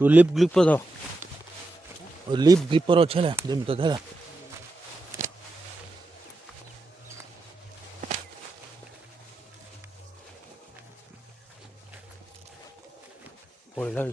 तू lip gripper दो lip gripper अच्छे ना जेम तो था पड़े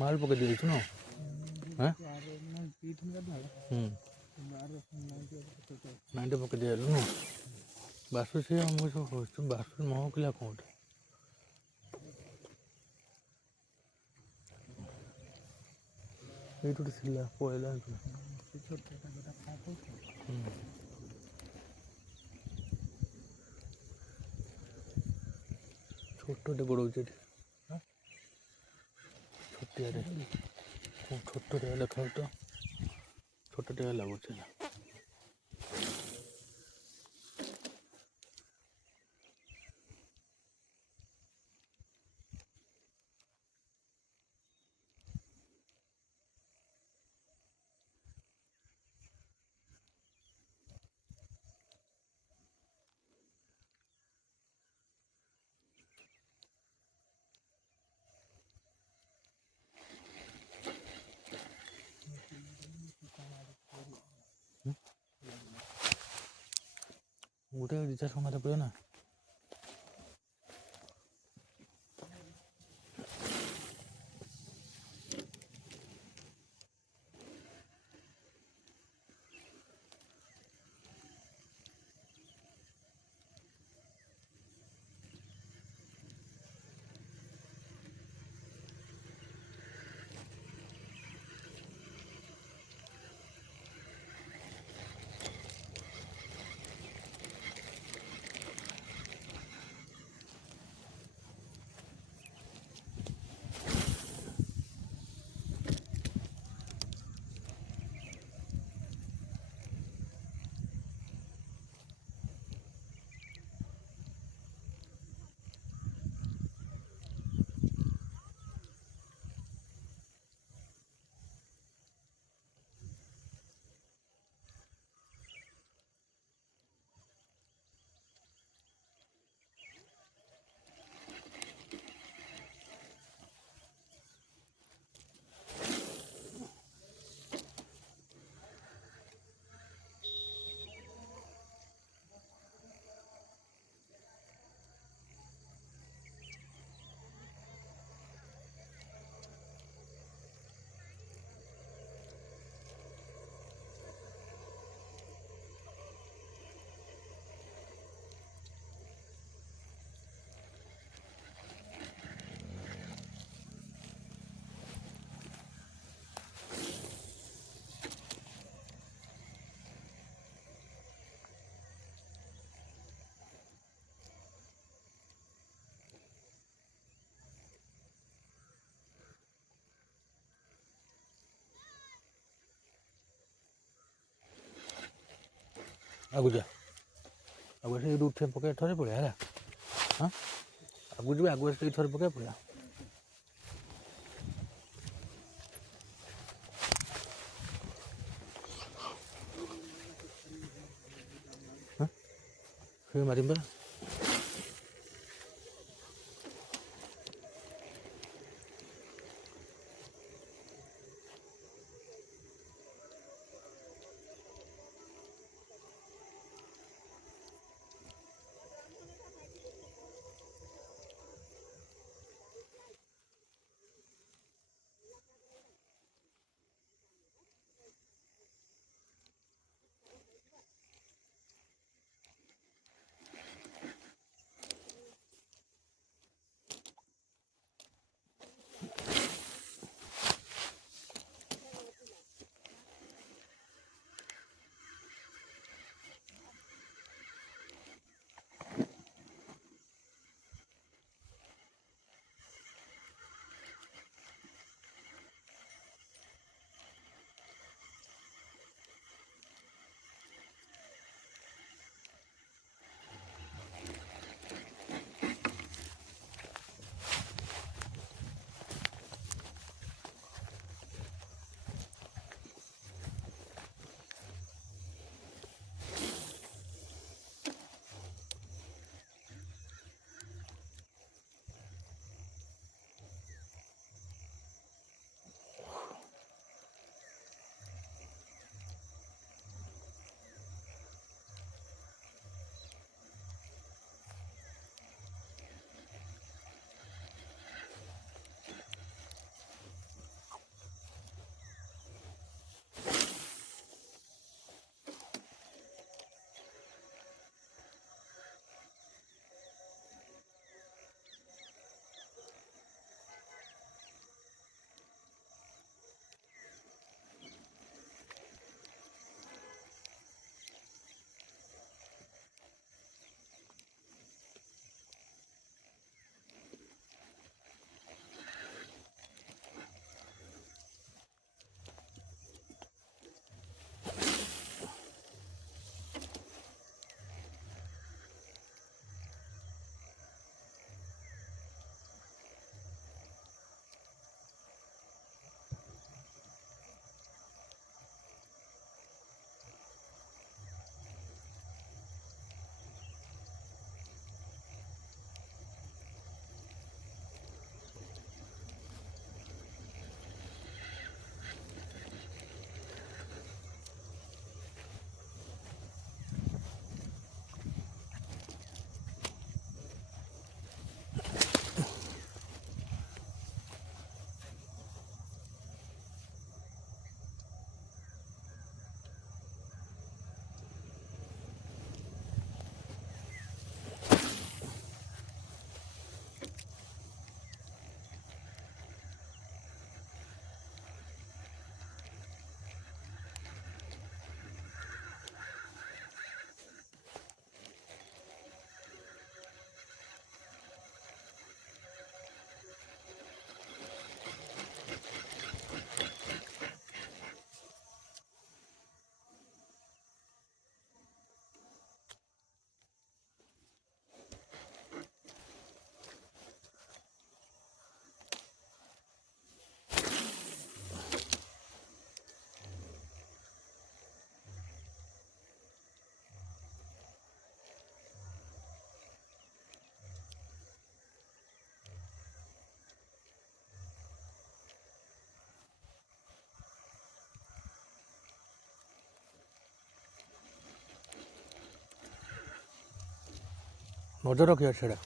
माल पकड़ दिए सुनो हैं 90 पकड़ दिया लो बासु से हम सब होस्ट बासु मोह किला कोट ये तो सिला पोएला छोटे बड़ होचे छोटे छोटे देखा तो छोटे लगुच गोटे रिचार्ज समय पड़े ना ଆଗକୁ ଯା ଆଗକୁ ଆସିକି ଏଇଠି ଉଠେଇ ପକେଇ ଥରେ ପଳେଇବା ହେଲା। ହଁ ଆଗକୁ ଯିବା ଆଗକୁ ଆସିକି ଥରେ ପକେଇବା ପଳେଇବା। ସେ ମାରିବା ନଜର ରଖିବା ସେଇଟା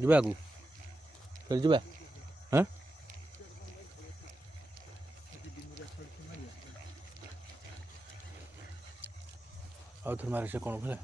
ଯିବା ଆଗକୁ ଫେର ଯିବା ହଁ ଆଉ ଥରେ ମାରେ ସେ କ'ଣ ଭଲା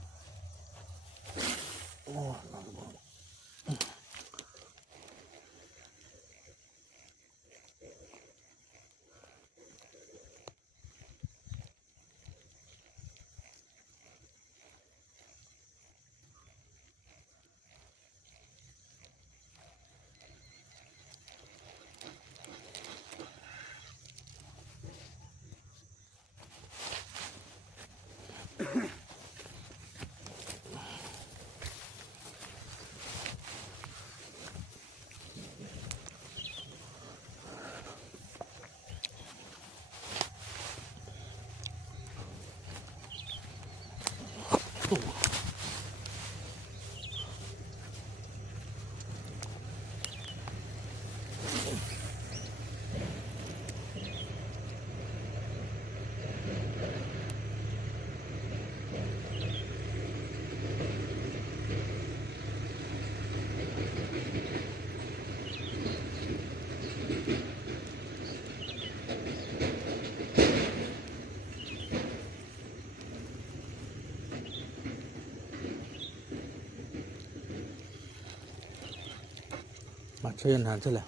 ସେ ନାହାନ୍ତି ହେଲା।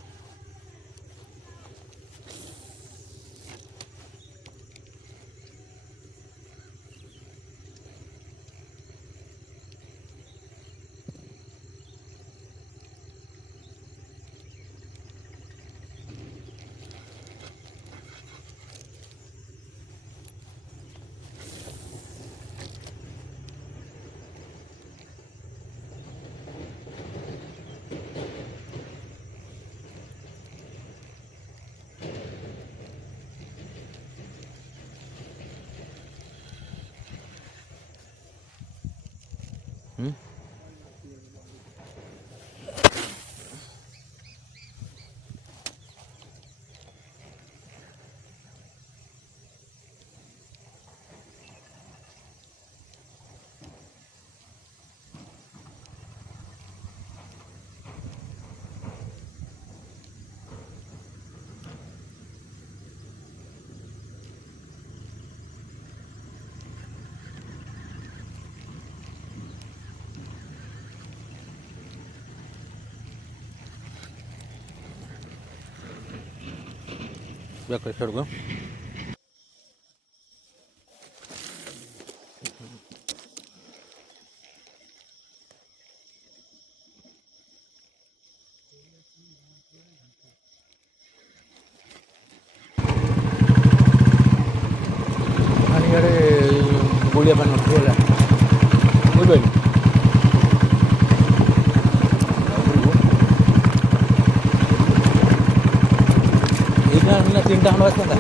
ବ୍ୟାକ୍ କରି ଛାଡ଼କୁ ଇଆଡ଼େ ବୁଲିବା ପାଇଁ ନଥିବ ହେଲା ବୁଝିପାରିଲି। ଏଇଟା ହେଲା 3ଟା ଖଣ୍ଡ ଆସିଥାନ୍ତା।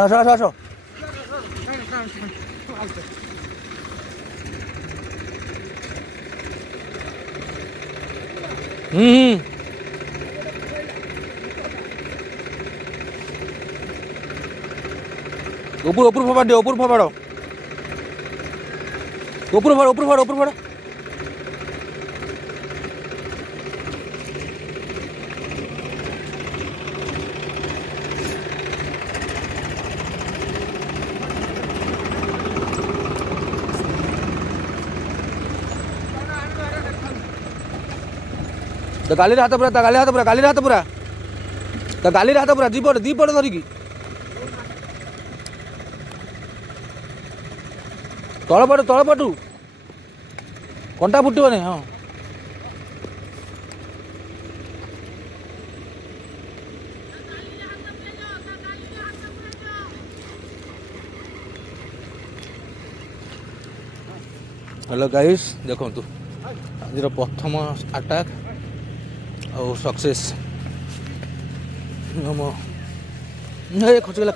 ଆସ ଆସ ଆସ ଉପରୁ ଫୋପାଡ଼ ଦିଅ ଉପରୁ ଫୋପାଡ଼ ଉପରୁ ଫାଡ଼ ଉପରୁ ଫାଡ଼ ଉପରୁ ଫାଡ଼ ତ ଗାଲିରେ ହାତ ପୁରା ତା ଗାଲିରେ ହାତ ପୁରା ଗାଲିରେ ହାତ ପୁରା ତା ଗାଲିରେ ହାତ ପୁରା ଦି ପଟ ଧରିକି ତଳପଟୁ କଣ୍ଟା ଫୁଟିବନି। ହଁ ହ୍ୟାଲୋ ଗାଇସ୍ ଦେଖନ୍ତୁ ଆଜିର ପ୍ରଥମ ଆଟାକ୍ ଆଉ ସକ୍ସେସ୍ ମୋ ଖସିଗଲା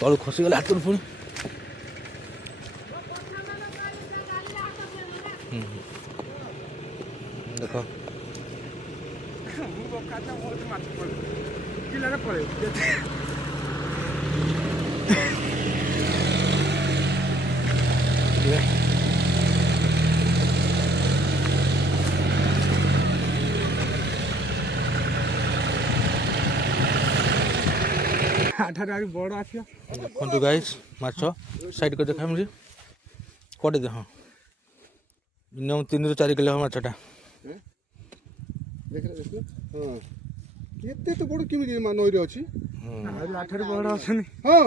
ତଳୁ ଖସିଗଲା ହାତରୁ ପୁଣି ଦେଖ କାଚା ବହୁତ ମାଛ ପଳେଇ କିଲାରେ ପଳେଇ ଆଠାରୁ ଆହୁରି ବଡ଼ ଆସିବ ଦେଖନ୍ତୁ ଗାଇସ୍ ମାଛ ସାଇଡ୍ କରି ଦେଖାମି ଯେ କୁଆଡ଼େ ଦେ ହଁ ମିନିମମ୍ 3 ରୁ 4 କିଲୋ ମାଛଟା ଦେଖିଲେ ହଁ କେତେ ତ ବଡ଼ କେମିତି ନଈରେ ଅଛି ଆହୁରି ଆଠାରୁ ବଡ଼ ଅଛନ୍ତି ହଁ